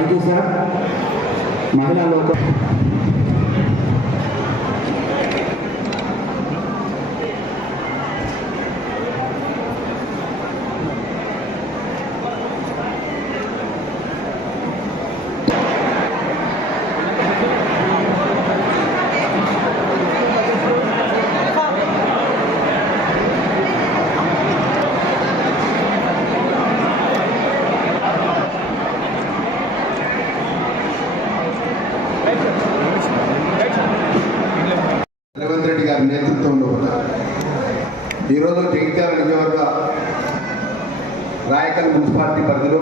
Thank you sir. మహిళా లోకం రేవంత్ రెడ్డి గారి నేతృత్వంలో కూడా ఈరోజు జగిత్యాల నియోజకవర్గ రాయకల్ మున్సిపాలిటీ పరిధిలో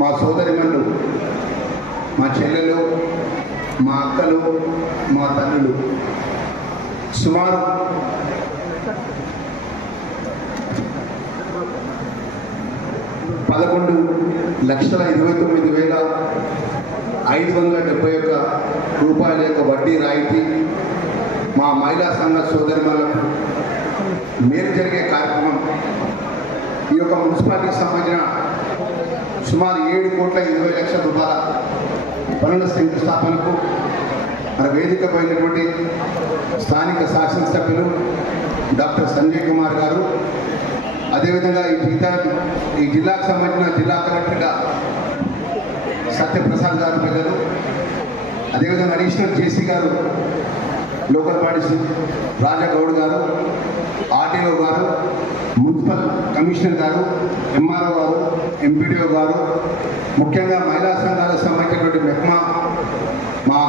మా సోదరిమణులు మా చెల్లెలు మా అక్కలు మా తల్లులు సుమారు పదకొండు లక్షల ఇరవై తొమ్మిది వేల ఐదు వందల డెబ్బై ఒక్క రూపాయల యొక్క వడ్డీ రాయితీ మా మహిళా సంఘ సోదరిమణులకు మేలు జరిగే యొక్క మున్సిపాలిటీకి సంబంధించిన సుమారు ఏడు కోట్ల ఇరవై లక్షల రూపాయల పనుల శంకుస్థాపనకు మన వేదిక పోయినటువంటి స్థానిక శాసనసభ్యులు డాక్టర్ సంజయ్ కుమార్ గారు అదేవిధంగా ఈ జిల్లా ఈ జిల్లాకు సంబంధించిన జిల్లా కలెక్టర్గా సత్యప్రసాద్ గారు పెద్దలు అదేవిధంగా additional JC garu local bodies Rajagoud garu RTO garu municipal commissioner garu MRO garu MPDO garu ముఖ్యంగా మహిళా సంఘాలకు సంబంధించినటువంటి మెహ్మా మా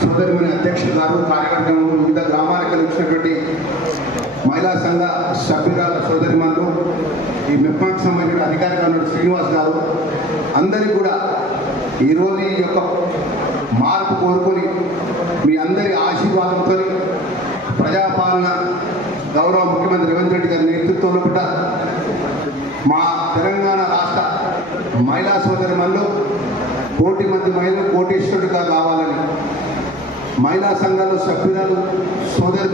సోదరిమణి అధ్యక్షులు గారు కార్యకర్తలు వివిధ గ్రామాలకు వచ్చినటువంటి మహిళా సంఘ సభ్యురాల సోదరిమణులు ఈ మెప్మాకు సంబంధించిన అధికారిగా ఉన్న శ్రీనివాస్ గారు అందరికీ కూడా ఈరోజు ఈ యొక్క మార్పు కోరుకొని మీ అందరి ఆశీర్వాదంతో ప్రజాపాలన గౌరవ ముఖ్యమంత్రి రేవంత్ రెడ్డి గారి నేతృత్వంలో కూడా మా తెలంగాణ రాష్ట్ర మహిళా సోదరిమణులు కోటి మంది మహిళలు కోటేశ్వరుడిగా రావాలని మహిళా సంఘాలు సభ్యురాలు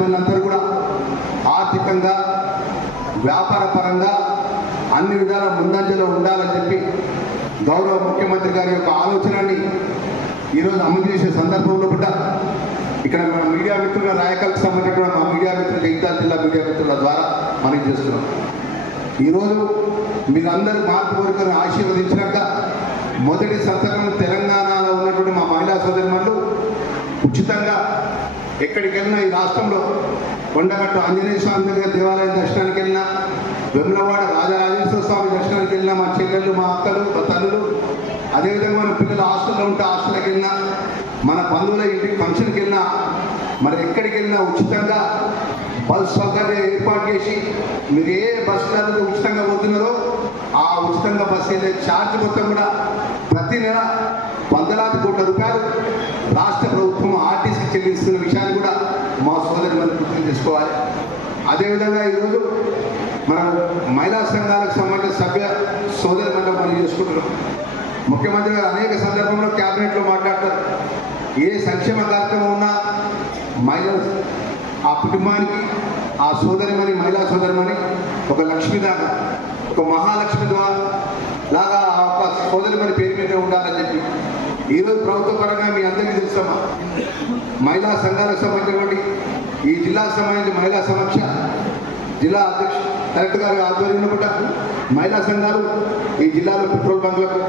మనందరూ కూడా ఆర్థికంగా వ్యాపార పరంగా అన్ని విధాల ముందంజలో ఉండాలని చెప్పి గౌరవ ముఖ్యమంత్రి గారి యొక్క ఆలోచనని ఈరోజు అమలు చేసే సందర్భంలో కూడా ఇక్కడ మన మీడియా మిత్రుల రాయకల్కి సంబంధించిన మా మీడియా మిత్రులు జగిత్యాల జిల్లా మీడియా మిత్రుల ద్వారా మనం చేస్తున్నాం. ఈరోజు మీరందరూ మార్పు కోరికను ఆశీర్వదించినాక మొదటి సంతకం తెలంగాణలో ఉన్నటువంటి మా మహిళా సోదరిమణులు ఉచితంగా ఎక్కడికి వెళ్ళినా ఈ రాష్ట్రంలో కొండగట్టు ఆంజనేయ స్వామి దగ్గర దేవాలయం దర్శనానికి వెళ్ళినా వెమ్లవాడ రాజరాజేశ్వర స్వామి దర్శనానికి వెళ్ళినా మా చెల్లెళ్ళు మా అక్కలు మా తల్లులు అదేవిధంగా మన పిల్లలు హాస్టల్లో ఉంటే హాస్టల్కి వెళ్ళినా మన బంధువుల ఇంటికి ఫంక్షన్కి వెళ్ళినా మరి ఎక్కడికి వెళ్ళినా ఉచితంగా బస్ సౌకర్యం ఏర్పాటు చేసి మీరు ఏ బస్సులలో ఉచితంగా పోతున్నారో ఆ ఉచితంగా బస్సు వెళ్ళే ఛార్జ్ మొత్తం కూడా ప్రతి నెల వందలాది కోట్ల రూపాయలు రాష్ట్ర ప్రభుత్వం ఆర్టీసీకి చెల్లిస్తున్న విషయాన్ని కూడా మా సోదరి మనం గుర్తు చేసుకోవాలి. అదేవిధంగా ఈరోజు మనం మహిళా సంఘాలకు సంబంధించిన సభ్య సోదరి మండలి మనం చేసుకుంటున్నాం. ముఖ్యమంత్రి గారు అనేక సందర్భంలో క్యాబినెట్లో మాట్లాడతారు. ఏ సంక్షేమ కార్యక్రమం ఉన్నా మహిళలు ఆ కుటుంబానికి ఆ సోదరిమణి మహిళా సోదరిమణి ఒక లక్ష్మి దాకా ఒక మహాలక్ష్మి ద్వారా లాగా ఆ ఒక సోదరిమని పేరు మీద ఉండాలని చెప్పి ఈరోజు ప్రభుత్వ పరంగా మీ అందరికీ తెలుసమ్మా. మహిళా సంఘాలకు సంబంధించినటువంటి ఈ జిల్లాకు సంబంధించి మహిళా సమక్ష జిల్లా అధ్యక్ష కలెక్టర్ గారి ఆధ్వర్యంలో కూడా మహిళా సంఘాలు ఈ జిల్లాలో పెట్రోల్ బంక్లకు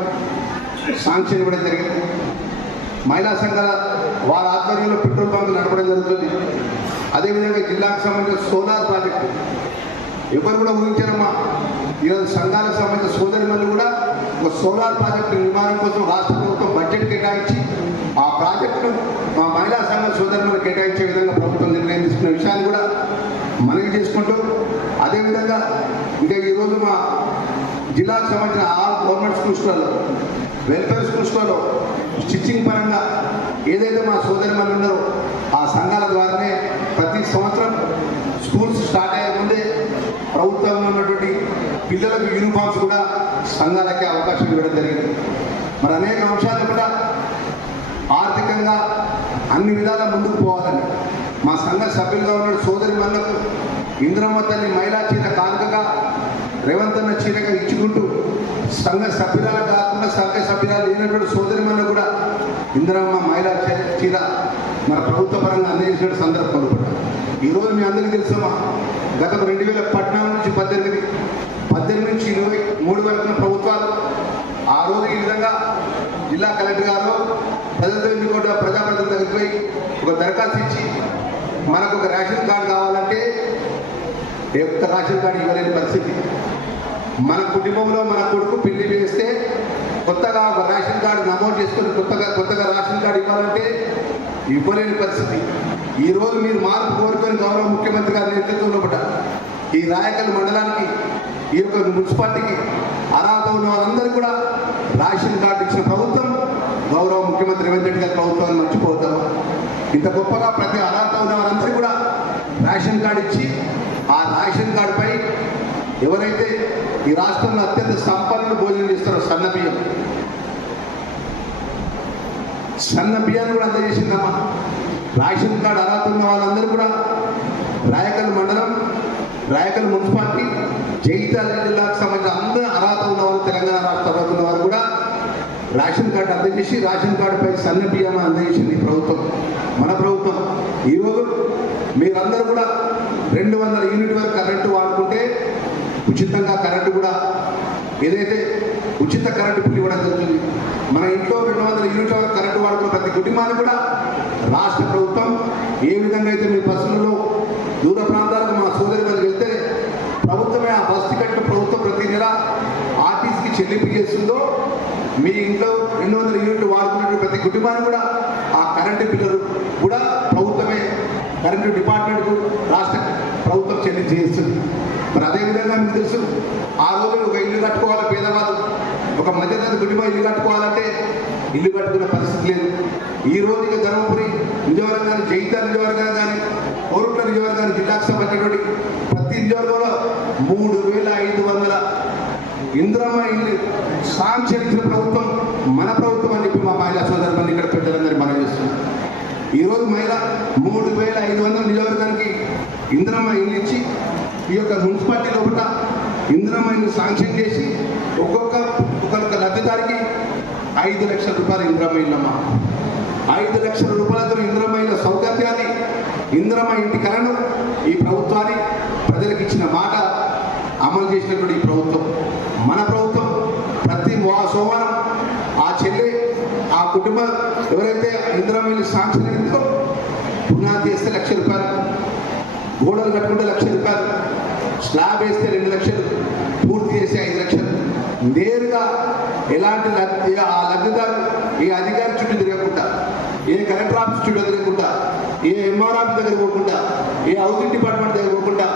శాంక్షన్ ఇవ్వడం జరిగింది. మహిళా సంఘాల వారి ఆధ్వర్యంలో పెట్రోల్ పంపులు నడపడం జరుగుతుంది. అదేవిధంగా జిల్లాకు సంబంధించిన సోలార్ ప్రాజెక్టు ఎవరు కూడా ఊహించారమ్మా. ఈరోజు సంఘాలకు సంబంధించిన సోదరి కూడా ఒక సోలార్ ప్రాజెక్టు నిర్మాణం కోసం రాష్ట్ర ప్రభుత్వం బడ్జెట్ కేటాయించి ఆ ప్రాజెక్టును మా మహిళా సంఘ సోదరులను కేటాయించే విధంగా ప్రభుత్వం నిర్ణయం తీసుకున్న విషయాన్ని కూడా మనవి చేసుకుంటూ అదేవిధంగా ఇంకా ఈరోజు మా జిల్లాకు సంబంధించిన ఆల్ గవర్నమెంట్ స్కూల్స్లలో వెల్ఫేర్ స్కూల్స్లలో స్టిచ్చింగ్ పరంగా ఏదైతే మా సోదరి మళ్ళీ ఉన్నారో ఆ సంఘాల ద్వారానే ప్రతి సంవత్సరం స్కూల్స్ స్టార్ట్ అయ్యే ముందే ప్రభుత్వంలో ఉన్నటువంటి పిల్లలకు యూనిఫామ్స్ కూడా సంఘాలకే అవకాశం ఇవ్వడం జరిగింది. మరి అనేక అంశాలు కూడా ఆర్థికంగా అన్ని విధాల ముందుకు పోవాలని మా సంఘ సభ్యులుగా ఉన్న సోదరి మన్నకు ఇంద్రమ్మ తల్లి మహిళా చీర కానుకగా రేవంత్ అన్న చీరగా ఇచ్చుకుంటూ సంఘ సభ్యురాలు కాకుండా సభ్యురాలు లేనటువంటి సోదరిమన్న కూడా ఇంద్రమ్మ మహిళా చీర మన ప్రభుత్వ పరంగా అందించిన సందర్భాలు కూడా ఈరోజు మీ అందరికీ తెలుసమ్మా గత రెండు వేల పద్నాలుగు నుంచి పద్దెనిమిది పద్దెనిమిది నుంచి ఇరవై మూడు వరకు ప్రభుత్వాలు ఆ రోజు ఈ విధంగా జిల్లా కలెక్టర్ గారు ప్రజలతో ఎన్నుకోవడం ప్రజాప్రతినిధుల దగ్గరికి పోయి ఒక దరఖాస్తు ఇచ్చి మనకు ఒక రేషన్ కార్డు కావాలంటే ఏ ఒక్క రేషన్ కార్డు ఇవ్వలేని పరిస్థితి. మన కుటుంబంలో మన కొడుకు కొత్తగా ఒక రేషన్ కార్డు నమోదు చేసుకొని కొత్తగా కొత్తగా రేషన్ కార్డు ఇవ్వాలంటే ఇవ్వలేని పరిస్థితి. ఈ రోజు మీరు మార్పు కోరుకొని గౌరవ ముఖ్యమంత్రి గారి నేతృత్వంలో పడ్డ ఈ రాయకల్ మండలానికి ఈ యొక్క మున్సిపాలిటీకి అర్హత ఉన్న వారందరూ కూడా రేషన్ కార్డు ఇచ్చిన ప్రభుత్వం గౌరవ ముఖ్యమంత్రి రేవంత్ రెడ్డి గారి ప్రభుత్వాన్ని మర్చిపోతారు ఇంత గొప్పగా ప్రతి అర్హత ఉన్న వారందరూ కూడా రేషన్ కార్డు ఇచ్చి ఆ రేషన్ కార్డుపై ఎవరైతే ఈ రాష్ట్రంలో అత్యంత సంపన్నులు భోజనం చేస్తారు సన్న బియ్యం. సన్న బియ్యాన్ని కూడా అందజేసిందమ్మా రేషన్ కార్డు అర్హత ఉన్న వాళ్ళందరూ కూడా రాయకల్ మండలం రాయకల్ మున్సిపాలిటీ జైతాల జిల్లాకు సంబంధించిన అందరూ అర్హత ఉన్న వాళ్ళు తెలంగాణ రాష్ట్ర అర్హత ఉన్న వారు కూడా రేషన్ కార్డు అందజేసి రేషన్ కార్డుపై సన్న బియ్యం అందజేసింది ఈ ప్రభుత్వం. మన ప్రభుత్వం. ఈరోజు మీరందరూ కూడా రెండు వందల యూనిట్ వరకు కరెంటు వాడుకుంటే ఉచితంగా కరెంటు కూడా ఏదైతే ఉచిత కరెంటు బిల్లు ఇవ్వడం జరుగుతుంది మన ఇంట్లో రెండు వందల యూనిట్ల కరెంటు వాడుకున్న ప్రతి కుటుంబానికి కూడా రాష్ట్ర ప్రభుత్వం ఏ విధంగా అయితే మీ బస్సులలో దూర ప్రాంతాలకు మా సోదరి వాళ్ళు వెళ్తే ప్రభుత్వమే ఆ బస్ టికెట్ ప్రభుత్వం ప్రతి నెల ఆర్టీసీకి చెల్లింపు చేస్తుందో మీ ఇంట్లో రెండు వందల యూనిట్లు వాడుకున్న ప్రతి కుటుంబానికి కూడా ఆ కరెంటు బిల్లు కూడా ప్రభుత్వమే కరెంటు డిపార్ట్మెంట్కు రాష్ట్ర ప్రభుత్వం చెల్లించేస్తుంది మరి అదేవిధంగా మీకు తెలుసు ఆ రోజు ఒక ఇల్లు కట్టుకోవాలి పేదవాళ్ళు ఒక మధ్యతరగతి కుటుంబం ఇల్లు కట్టుకోవాలంటే ఇల్లు కట్టుకునే పరిస్థితి లేదు. ఈ రోజు ఇక ధర్మపురి నిజవర్గం కానీ జైతా నిజవర్గం కానీ కోరుట్ల నిజవర్గాన్ని జిల్లాకు సంబంధించినటువంటి ప్రతి నిజవర్గంలో మూడు వేల ఐదు వందల ఇంద్రమ్మ ఇల్లు సాంక్షరించిన ప్రభుత్వం మన ప్రభుత్వం అని చెప్పి మా మహిళా సోదరులను ఇక్కడ పెద్దలందరూ మనం చేస్తున్నాం. ఈరోజు మహిళ మూడు వేల ఐదు వందల నియోజకవర్గానికి ఇంద్రమ్మ ఇల్లు ఇచ్చి ఈ యొక్క మున్సిపాలిటీ లోపల ఇంద్రమైన శాంక్షన్ చేసి ఒక్కొక్క ఒక్కొక్క లబ్ధిదారికి ఐదు లక్షల రూపాయలు ఇంద్రమ్మ ఐదు లక్షల రూపాయలతో ఇంద్రమైన సౌకర్యాన్ని ఇంద్రమ్మ ఇంటి కలను ఈ ప్రభుత్వాన్ని ప్రజలకు ఇచ్చిన మాట అమలు చేసినటువంటి ఈ ప్రభుత్వం. మన ప్రభుత్వం ప్రతి సోమవారం ఆ చెల్లి ఆ కుటుంబం ఎవరైతే ఇంద్రమైన సాంక్షన్ శాంక్షన్ అయిందో పునాది చేస్తే లక్ష రూపాయలు. గోడలు కట్టుకుంటే లక్ష రూపాయలు. స్లాబ్ వేస్తే రెండు లక్షలు. పూర్తి చేస్తే ఐదు లక్షలు. నేరుగా ఎలాంటి ఆ లబ్ధిదారు ఏ అధికారి చుట్టూ తిరగకుండా ఏ కలెక్టర్ ఆఫీస్ చుట్టూ తిరగకుండా ఏ ఎంఆర్ ఆఫీస్ దగ్గర పోకుండా ఏ హౌసింగ్ డిపార్ట్మెంట్ దగ్గర పోకుండా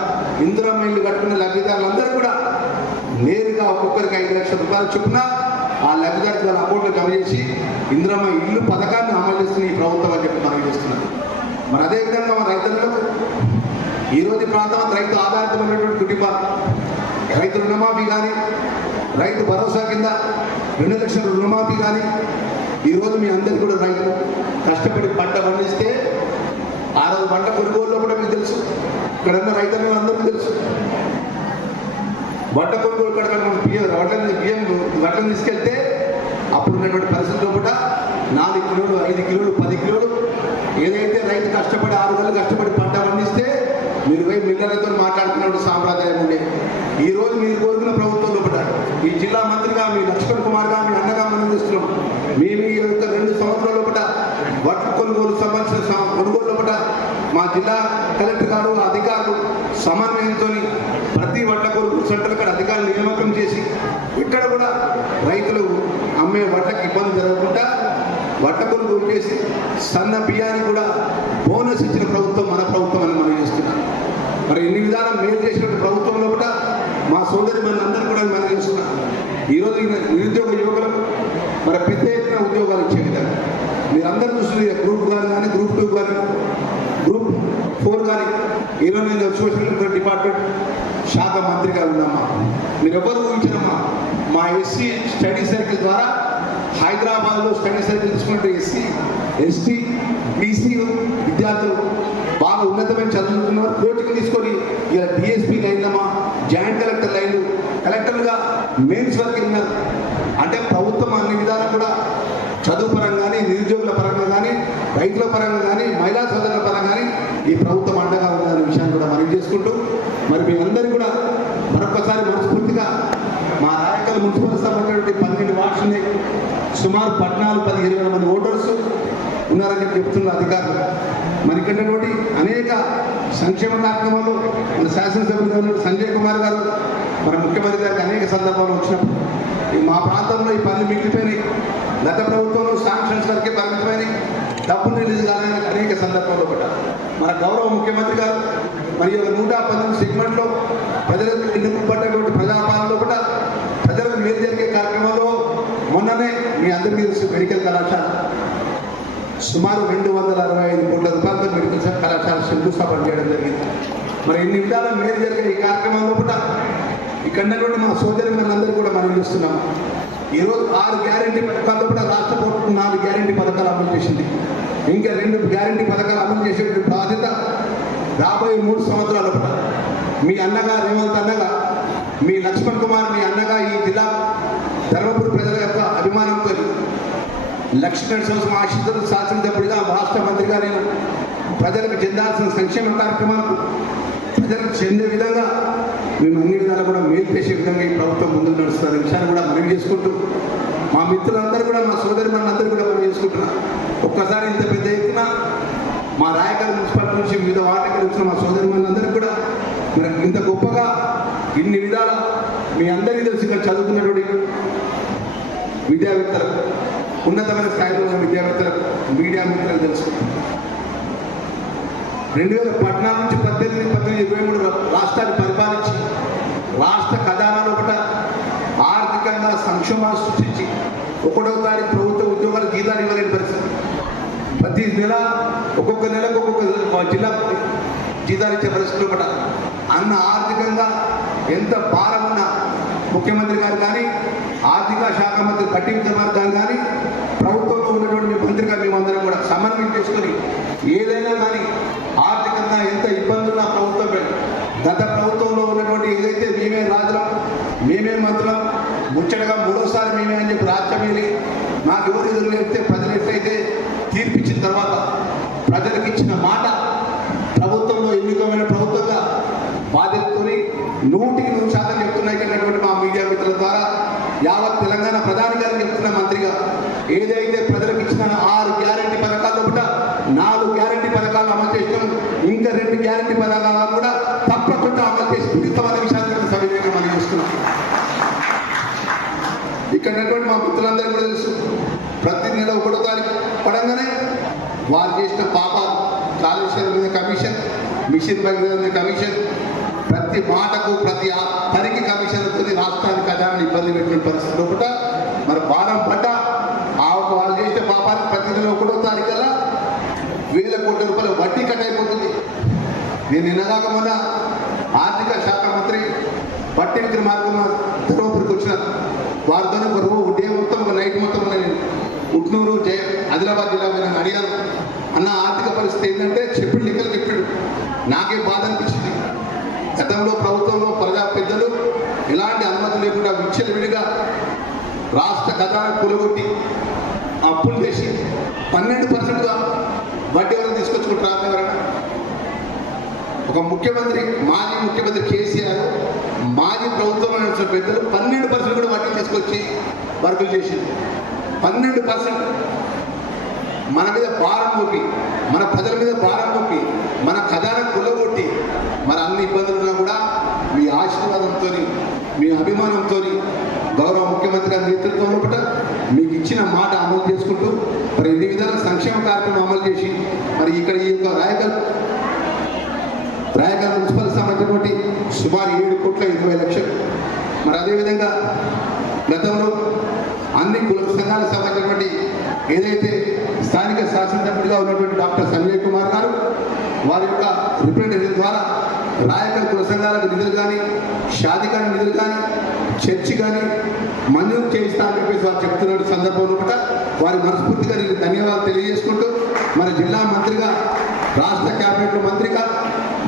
ఇందిరమ్మ ఇల్లు కట్టుకున్న లబ్ధిదారులందరూ కూడా నేరుగా ఒక్కొక్కరికి ఐదు లక్షల రూపాయలు చొప్పున ఆ లబ్ధిదారు దాని అకౌంట్లో జమ చేసి ఇందిరమ్మ ఇల్లు పథకాన్ని అమలు చేస్తున్న ఈ ప్రభుత్వం అని చెప్పి మనం చేస్తున్నాం మరి అదేవిధంగా మన రైతులకు ఈరోజు ప్రాంతం రైతు ఆధారితమైనటువంటి కుటుంబాలు రైతు రుణమాఫీ కానీ రైతు భరోసా కింద రెండు లక్షల రుణమాఫీ కానీ ఈరోజు మీ అందరికీ కూడా రైతు కష్టపడి పంట పండిస్తే ఆ రోజు పంట కొనుగోలులో కూడా మీకు తెలుసు. ఇక్కడ ఉన్న రైతులు అందరికీ తెలుసు. వంట కొనుగోలు కూడా మనం బియ్యం వడ్లని బియ్యం వడ్లను తీసుకెళ్తే అప్పుడు ఉన్నటువంటి పరిస్థితుల్లో కూడా నాలుగు కిలోలు ఐదు కిలోలు పది కిలోలు ఏదైతే రైతు కష్టపడి ఆరు నెలలు కష్టపడి మీరు పోయి మాట్లాడుతున్నప్పుడు సాంప్రదాయం ఉండే. ఈ రోజు మీరు కోరుకున్న ప్రభుత్వం లోపల ఈ జిల్లా మంత్రిగా మీ లక్ష్మణ్ కుమార్గా మీ అన్నగా మనం చేస్తున్నాం. మేము ఈ యొక్క రెండు సంవత్సరాల లోపల వడ్ల కొనుగోలు సంబంధించిన కొనుగోలు లోపల మా జిల్లా కలెక్టర్ గారు అధికారులు సమన్వయంతో ప్రతి వడ్ల కొనుగోలు సెంటర్ ఇక్కడ అధికారులు నియామకం చేసి ఇక్కడ కూడా రైతులు అమ్మే వడ్లకి ఇబ్బంది జరగకుండా వడ్ల కొనుగోలు చేసి సన్న బియ్యాన్ని కూడా బోనస్ ఇచ్చిన మరి ఇన్ని విధానం మేలు చేసినట్టు ప్రభుత్వంలో కూడా మా సోదరి మన అందరూ కూడా మనం చేస్తున్నాం ఈరోజు ఈ నిరుద్యోగ యువకులకు మరి పెద్ద ఎత్తున ఉద్యోగాలు ఇచ్చే విధంగా మీరందరూ చూస్తున్నారు గ్రూప్ వన్ కానీ గ్రూప్ టూ కానీ గ్రూప్ ఫోర్ కానీ ఈరోజు నేను సోషల్ వెల్ఫేర్ డిపార్ట్మెంట్ శాఖ మంత్రిగా ఉన్నామా? మీరు ఎవరు ఊహించినమ్మా మా ఎస్సీ స్టడీ సర్కిల్ ద్వారా హైదరాబాద్లో స్టడీ సర్కిల్ తీసుకుంటే ఎస్సీ ఎస్టీ బీసీ విద్యార్థులు బాగా ఉన్నతమైన చదువుతున్నారు కోచింగ్ తీసుకొని ఇలా డిఎస్పీ లైన్లమా జాయింట్ కలెక్టర్ లైన్లు కలెక్టర్గా మెయిన్స్ వరకు వెళ్ళినారు అంటే ప్రభుత్వం అన్ని విధాలు కూడా చదువు పరంగా కానీ నిరుద్యోగుల పరంగా కానీ రైతుల పరంగా కానీ మహిళా సోదరుల పరంగా కానీ ఈ ప్రభుత్వం అండగా ఉందనే విషయాన్ని కూడా మనం చేసుకుంటూ మరి మీ అందరూ కూడా మరొకసారి మనస్ఫూర్తిగా మా రాయకల్ మున్సిపల్ సంబంధించినటువంటి పన్నెండు వార్డ్స్ ఉన్నాయి. సుమారు పద్నాలుగు పది ఇరవై వేల మంది ఓటర్స్ ఉన్నారని చెప్తున్న అధికారులు. మనకిన్నటువంటి అనేక సంక్షేమ కార్యక్రమాలు మన శాసనసభ్యులు సంజయ్ కుమార్ గారు మన ముఖ్యమంత్రి గారికి అనేక సందర్భాలు వచ్చినప్పుడు ఈ మా ప్రాంతంలో ఈ పనులు మిగిలిపోయినాయి. గత ప్రభుత్వంలో శాంక్షన్స్ వరకే పరిమితమైనవి డబ్బులు రిలీజ్ కాలని అనేక సందర్భాల్లో కూడా మన గౌరవ ముఖ్యమంత్రి గారు మరి ఒక నూట పన్నెండు సెగ్మెంట్లో ప్రజలకు ఎన్నుకోబడ్డటువంటి ప్రజాపాలనలో కూడా ప్రజలకు మేలు జరిగే కార్యక్రమంలో. మొన్ననే మీ అందరి తెలుసు మెడికల్ కళాశాల సుమారు రెండు వందల అరవై ఐదు కోట్ల రూపాయలతో మెడికల్ సైన్స్ కళాశాల శంకుస్థాపన చేయడం జరిగింది. మరి ఇన్ని విధాలు మేలు జరిగే ఈ కార్యక్రమంలో కూడా ఇక్కడ కూడా మా సోదరి మనందరూ కూడా మనం చూస్తున్నాం ఈరోజు ఆరు గ్యారంటీ పథకాల్లో కూడా రాష్ట్ర ప్రభుత్వం నాలుగు గ్యారంటీ పథకాలు అమలు చేసింది. ఇంకా రెండు గ్యారంటీ పథకాలు అమలు చేసేటువంటి బాధ్యత రాబోయే మూడు సంవత్సరాల కూడా మీ అన్నగా రేవంత్ అన్నగా మీ లక్ష్మణ్ కుమార్ మీ అన్నగా ఈ జిల్లా ధర్మపురి ప్రజల యొక్క లక్ష్మణ సంవత్సరం ఆశిస్తున్న శాసనసభ్యుడిగా రాష్ట్ర మంత్రిగా నేను ప్రజలకు చెందాల్సిన సంక్షేమ కార్యక్రమాలకు ప్రజలకు చెందే విధంగా మేము అన్ని విధాలు కూడా మేలు చేసే విధంగా ఈ ప్రభుత్వం ముందుకు నడుస్తున్న విషయాన్ని కూడా మనం చేసుకుంటూ మా మిత్రులందరూ కూడా మా సోదరి మనందరూ కూడా మనం చేసుకుంటున్నాం ఒక్కసారి ఇంత పెద్ద ఎత్తున మా రాయగారి మున్సిపాలిటీ నుంచి వివిధ వాటకి వచ్చిన మా సోదరి మనందరూ కూడా మీరు ఇంత గొప్పగా ఇన్ని విధాల మీ అందరికీ తెలిసి ఇక్కడ చదువుకున్నటువంటి విద్యావేత్తలకు ఉన్నతమైన స్థాయిలో ఉన్న విద్యావేత్తలకు మీడియా మిత్రులు తెలుసుకున్నాను రెండు వేల పద్నాలుగు నుంచి పద్దెనిమిది పద్దెనిమిది ఇరవై మూడు రాష్ట్రాన్ని పరిపాలించి రాష్ట్ర ఖజానాలో ఒకట ఆర్థికంగా సంక్షోభాలు సృష్టించి ఒకటో తారీఖు ప్రభుత్వ ఉద్యోగాలు జీతాలు ఇవ్వలేని పరిస్థితి. ప్రతి నెల ఒక్కొక్క నెలకు ఒక్కొక్క జిల్లా జీతాలు ఇచ్చే పరిస్థితులు ఒకట. అన్న ఆర్థికంగా ఎంత భారం ఉన్నా ముఖ్యమంత్రి గారు కానీ ఆర్థిక శాఖ మంత్రి కట్టి విక్రమార్ గారు కానీ ప్రభుత్వంలో ఉన్నటువంటి మంత్రిగా మేమందరం కూడా సమన్వయం చేసుకుని ఏదైనా కానీ ఆర్థికంగా ఎంత ఇబ్బందులు ప్రభుత్వం గత ప్రభుత్వంలో ఉన్నటువంటి ఏదైతే మేమే రాజులం మేమే మంత్రులం ముచ్చటగా మూడోసారి మేమే అని చెప్పి రాజ్యమేలి నాకు ఎవరు ఎదురు లేపితే ప్రజలు ఎట్లయితే తీర్పిచ్చిన తర్వాత ప్రజలకు ఇచ్చిన మాట ప్రభుత్వంలో ఎన్నికమైన ప్రభుత్వంగా బాధ్యతతోని నూటికి నూరు శాతం చెప్తున్నాయి కన్నటువంటి మా మీడియా మిత్రుల ద్వారా యావత్ తెలంగాణ ప్రధాని గారు చెప్తున్న మంత్రిగా ఏదైతే ప్రజలకు ఇచ్చిన ఆరు గ్యారంటీ పథకాల్లో కూడా నాలుగు గ్యారంటీ పథకాలు అమలు చేసినాం. ఇంకా రెండు గ్యారంటీ పథకాలను కూడా తప్పకుండా అమలు చేసి తీర్థమైన విషయాన్ని సవినయంగా మనం చూస్తున్నాం. ఇక్కడ మా మిత్రులందరూ కూడా తెలుసు ప్రతి నెల ఒకటో తారీఖు పడంగానే వారు చేసిన పాపాలు కాలుష్యం మీద కమిషన్ మిషన్ పై మీద కమిషన్ ప్రతి మాటకు ప్రతి ఆ- పనికి ఇబ్బంది పెట్టిన పరిస్థితుల్లో కూడా మరి భారం పడ్డ ఆ వాళ్ళు చేసే పాపాలకు ప్రతి నెల ఒకటో తారీఖల్లా వేల కోట్ల రూపాయలు వడ్డీ కట్ అయిపోతుంది. నేను నిన్నగాక మొన్న ఆర్థిక శాఖ మంత్రి బట్టి విక్రమార్గం ధర్మపురికి వచ్చినారు వారితో ఒక రో డే మొత్తం ఒక నైట్ మొత్తం నేను ఉట్నూరు జయ ఆదిలాబాద్ జిల్లా మీద అడిగాను అన్న ఆర్థిక పరిస్థితి ఏంటంటే చెప్పిడు లెక్కలు చెప్పిండు. నాకే బాధ అనిపించింది. గతంలో ప్రభుత్వంలో ప్రజా పెద్దలు ఇలాంటి లేకుండా విచ్చలవిడిగా రాష్ట్ర ఖజానా కూలగొట్టి అప్పులు చేసి పన్నెండు పర్సెంట్గా వడ్డీ వరకు తీసుకొచ్చుకుంటారు ఎవరైనా ఒక ముఖ్యమంత్రి మాజీ ముఖ్యమంత్రి కేసీఆర్ మాజీ ప్రభుత్వంలో నడిచిన పెద్దలు పన్నెండు పర్సెంట్ కూడా వడ్డీ తీసుకొచ్చి వర్కులు చేసింది. పన్నెండు పర్సెంట్. మన మీద భారం మోపి మన ప్రజల మీద భారం మోపి మన ఖజానా కుల్లగొట్టి మన అన్ని ఇబ్బందులు ఉన్నా కూడా మీ ఆశీర్వాదంతో మీ అభిమానంతో గౌరవ ముఖ్యమంత్రి గారి నేతృత్వం లోపల మీకు ఇచ్చిన మాట అమలు చేసుకుంటూ మరి ఎన్ని విధాల సంక్షేమ కార్యక్రమం అమలు చేసి మరి ఇక్కడ ఈ యొక్క రాయగల్ రాయగల్ మున్సిపల్ సంబంధించినటువంటి సుమారు ఏడు కోట్ల ఇరవై లక్షలు. మరి అదేవిధంగా గతంలో అన్ని కుల సంఘాలకు సంబంధించినటువంటి ఏదైతే స్థానిక శాసనసభ్యుడిగా ఉన్నటువంటి డాక్టర్ సంజయ్ కుమార్ గారు వారి యొక్క రిప్రజెంటేటివ్ ద్వారా రాయకల్ ప్రసంగాలకు నిధులు కానీ షాదికాని నిధులు కానీ చర్చి కానీ మంజూరు చేయిస్తా అని చెప్పేసి వారు చెప్తున్న సందర్భంలో కూడా వారి మనస్ఫూర్తిగా నేను ధన్యవాదాలు తెలియజేసుకుంటూ మన జిల్లా మంత్రిగా రాష్ట్ర క్యాబినెట్ మంత్రిగా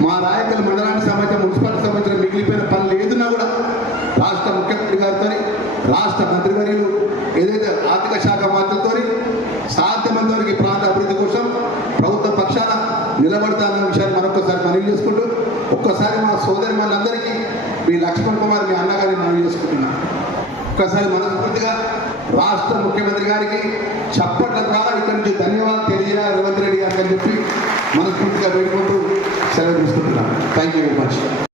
మా రాయకల్ మండలానికి సంబంధించిన మున్సిపాలిటీ సంబంధించిన మిగిలిపోయిన పనులు ఏదున్నా కూడా రాష్ట్ర ముఖ్యమంత్రి గారితో రాష్ట్ర మంత్రివర్యులు ఏదైతే ఆర్థిక శాఖ మంత్రితో సాధ్యమైనంత వరకు ఈ ప్రాంత అభివృద్ధి కోసం ప్రభుత్వ పక్షాన నిలబడతానన్న విషయాన్ని మరొకసారి మనవి చేసుకుంటూ ఒక్కసారి మా సోదరి మనందరికీ మీ లక్ష్మణ్ కుమార్ మీ అన్నగారిని మనం చేసుకుంటున్నాం. ఒక్కసారి మనస్ఫూర్తిగా రాష్ట్ర ముఖ్యమంత్రి గారికి చప్పట్ల ద్వారా ఇక్కడి నుంచి ధన్యవాదాలు తెలియజేయాలి రేవంత్ రెడ్డి గారికి అని చెప్పి మనస్ఫూర్తిగా వేడుకుంటూ సెలవు తీసుకుంటున్నాం థ్యాంక్ యూ వెరీ మచ్